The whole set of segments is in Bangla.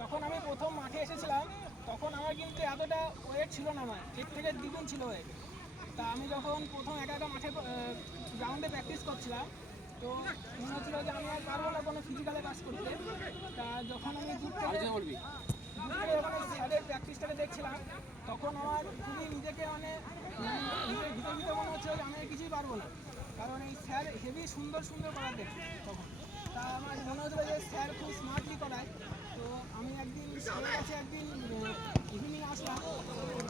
যখন আমি প্রথম মাঠে এসেছিলাম তখন আমার কিন্তু এতটা ওয়েট ছিল না, আমার এর থেকে দ্বিগুণ ছিল ওয়েট। তা আমি যখন প্রথম একা একা মাঠে গ্রাউন্ডে প্র্যাকটিস করছিলাম, তো মনে হচ্ছিল যে আমি আর পারবো না কোনো ফিজিক্যালে কাজ করতে। তা যখন আমি দূর থেকে যখন স্যারের প্র্যাকটিসটাকে দেখছিলাম, তখন আমার খুবই নিজেকে নিজের ভিতরে ভিতরে মনে হচ্ছিল যে আমি আর কিছুই পারবো না, কারণ এই স্যার হেভি সুন্দর সুন্দর করাতেন তখন। তা আমার মনে হচ্ছিল যে স্যার খুব স্মার্টলি করায়। তো আমি একদিন স্যারের কাছে ইভিনিং আসলাম,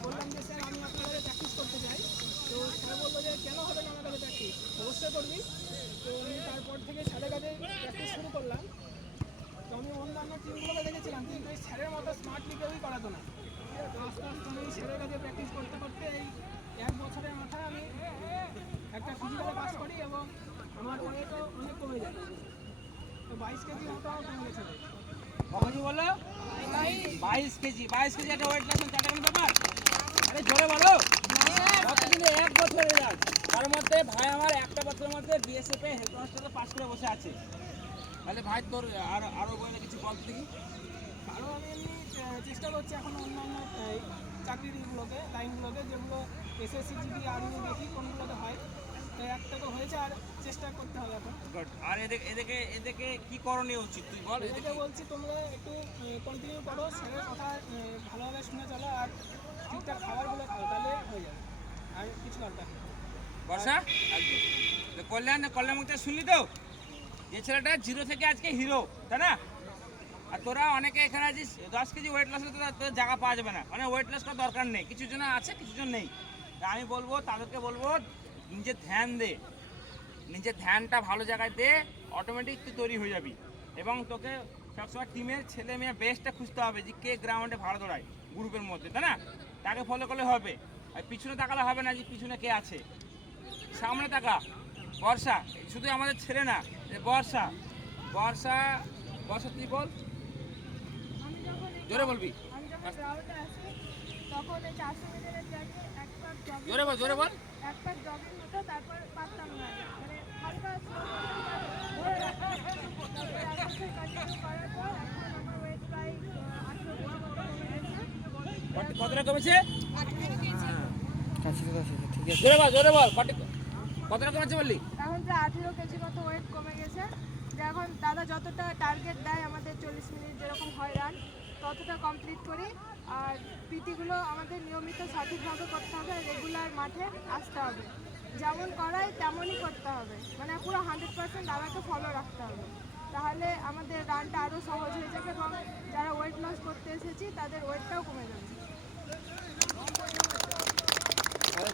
বললাম যে স্যার আমি আপনার কাছে প্র্যাকটিস করতে চাই। তো স্যার বললো যে কেন হবে না আমার কাছে প্র্যাকটিস, অবশ্যই করবি। তো আমি তারপর থেকে স্যারের কাছে প্র্যাকটিস শুরু করলাম। তো আমি অন্যান্য টিমগুলোকে দেখেছিলাম, কিন্তু এই স্যারের মতো স্মার্টলি কেউই করাতো না। তো আস্তে আস্তে আমি স্যারের কাছে প্র্যাকটিস করতে করতে এই 1 বছরের মাথায় আমি একটা ফিজিক্যালে পাস করি এবং আমার ওয়েটও অনেক কমে যায়। তো 22 কেজি মতো আমার কমে গেছে। কখনই বলো 22 কেজি একটা ওয়েট লস চাটাকের ব্যাপার। আরে জোরে বলো, কতদিনে 1 বছর এলাম। তার মধ্যে ভাই আমার একটা বছরের মধ্যে বিএসএফ এ হেড কনস্টেবল পাস করে বসে আছে। তাহলে ভাই তোর আরো বলে কিছু বল দেখি। আরও আমি এমনি চেষ্টা করছি এখন অন্যান্য চাকরিগুলোকে, লাইনগুলোকে, যেগুলো এসএসসি জিডি আর্মি দেখি কোনগুলোতে হয়। তো একটা তো হয়েছে, আর চেষ্টা করতে হবে এখন। আর এদেরকে কি করণীয় উচিত তুই বল। এদেরকে বলছি তোমরা একটু কন্টিনিউ করো, স্যারের কথা ভালোভাবে শুনে চলো, আর ঠিকঠাক খাবারগুলো খাও, তাহলে হয়ে যাবে। আর কিছু দরকার নেই। বর্ষা কল্যাণ মুখটা শুনলি তো, যে ছেলেটা 0 থেকে আজকে হিরো, তাই না? আর তোরা অনেকে এখানে আছিস 10 কেজি ওয়েট লস হলে তোদের জায়গা পাওয়া যাবে না, মানে ওয়েট লস করার দরকার নেই। কিছু জন আছে, কিছু জন নেই। তা আমি বলবো তাদেরকে বলবো নিজের ধ্যান দে, নিজের ধ্যানটা ভালো জায়গায় দে, অটোমেটিক তুই তৈরি হয়ে যাবি। এবং তোকে সবসময় টিমের ছেলে মেয়ে বেস্টটা খুঁজতে হবে, যে কে গ্রাউন্ডে ভালো দৌড়ায় গ্রুপের মধ্যে, তাই না? তাকে ফলো করলে হবে। আর পিছনে তাকালে হবে না যে পিছনে কে আছে, সামনে তাকা। বর্ষা শুধু আমাদের ছেলে না, বর্ষা তুই বল, জোরে বলবি। জোরে বল। কতটা কমেছে? জোরে বল কতটা কমেছে বললি? এখন প্রায় 18 কেজি মতো ওয়েট কমে গেছে। যে এখন দাদা যতটা টার্গেট দেয় আমাদের 40 মিনিট যেরকম হয় রান, ততটা কমপ্লিট করি। আর পিটিগুলো আমাদের নিয়মিত সঠিকভাবে করতে হবে, রেগুলার মাঠে আসতে হবে, যেমন করায় তেমনই করতে হবে, মানে পুরো 100% দাদাকে ফলো রাখতে হবে। তাহলে আমাদের রানটা আরও সহজ হয়ে যাবে এবং যারা ওয়েট লস করতে এসেছি তাদের ওয়েটটাও কমে যাবে।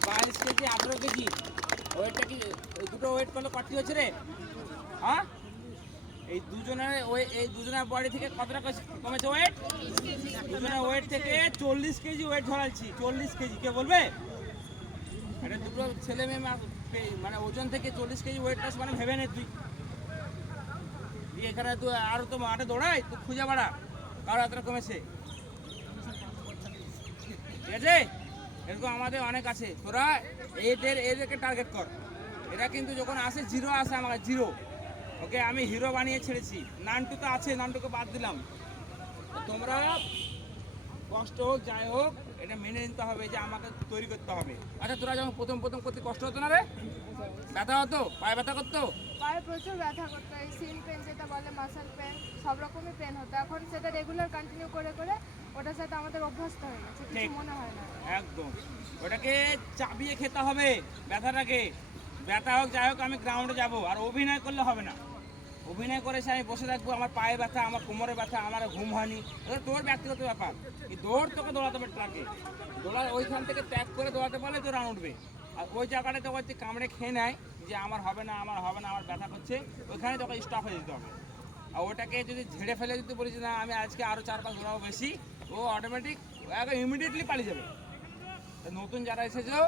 22 কেজি 18 কেজি ওয়েটটা কি দুটো ওয়েট করলে কত হচ্ছে রে? হ্যাঁ, এই দুজনের বডি থেকে কতটা কমেছে ওয়েট? দুজনের ওয়েট থেকে 40 কেজি ওয়েট ধরাচ্ছি। 40 কেজি কে বলবে? এটা দুটো ছেলে মেয়ে মানে ওজন থেকে 40 কেজি ওয়েট লস, মানে ভেবে নে তুই। এখানে তুই আরো তো মাঠে দৌড়াই, তুই খুঁজে বাড়া কারো এতটা কমেছে, ঠিক আছে? এরকম আমাদের অনেক আছে। তোরা এদেরকে টার্গেট কর। এরা কিন্তু যখন আসে 0 আসে, আমার 0, ওকে আমি হিরো বানিয়ে ছেড়েছি। নানটু তো আছে, নানটুকে বাদ দিলাম। তোমরা কষ্ট হোক যাই হোক, এটা মেনে নিতে হবে যে আমাকে তৈরি করতে হবে। আচ্ছা, তোরা যখন প্রথম করতে কষ্ট হতো না রে? ব্যথা হতো? পায়ে ব্যথা করতো? পায়ে প্রচুর ব্যথা করতো, এই সিন পেন যেটা বলে, মাসেল পেন, সব রকমই পেন হতো। এখন সেটা রেগুলার কন্টিনিউ করে ওটার সাথে আমাদের অভ্যস্ত হয়ে গেছে, কিছু মনে হয় না একদম। ওটাকে চাবিয়ে খেতে হবে ব্যথাটাকে। ব্যথা হোক যাই হোক, আমি গ্রাউন্ডে যাব। আর অভিনয় করলে হবে না। অভিনয় করে আমি বসে থাকবো, আমার পায়ে ব্যথা, আমার কোমরে ব্যথা, আমার ঘুম হয়নি, তোর ব্যক্তিগত ব্যাপার। দৌড় তোকে দৌড়াতে হবে ট্রাকে, ওইখান থেকে ত্যাগ করে দৌড়াতে পারলে তো রান উঠবে। আর ওই জায়গাটা তোকে যদি কামড়ে খেয়ে নেয় যে আমার হবে না, আমার ব্যথা করছে, ওইখানে তোকে স্টপ হয়ে যেতে হবে। আর ওটাকে যদি ঝেড়ে ফেলে যদি বলিস না আমি আজকে আরও 4-5 দৌড়াবো বেশি, ও অটোমেটিক একদম ইমিডিয়েটলি পালিয়ে যাবে। নতুন যারা এসেছো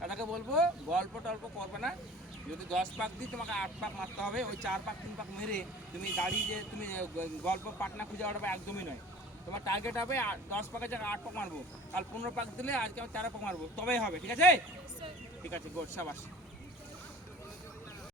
তাদেরকে বলবো গল্প টল্প করবে না। যদি 10 পাক দিই তোমাকে 8 পাক মারতে হবে। ওই 4 পাক 3 পাক মেরে তুমি দাঁড়িয়ে যে তুমি গল্প পাটনা খুঁজে ওঠাবে একদমই নয়। তোমার টার্গেট হবে 10 পাকের জায়গায় 8 পাক মারবো, কাল 15 পাক দিলে আজকে আমি 13 পাক মারবো, তবেই হবে। ঠিক আছে? ঠিক আছে, গুড, শাবাশ।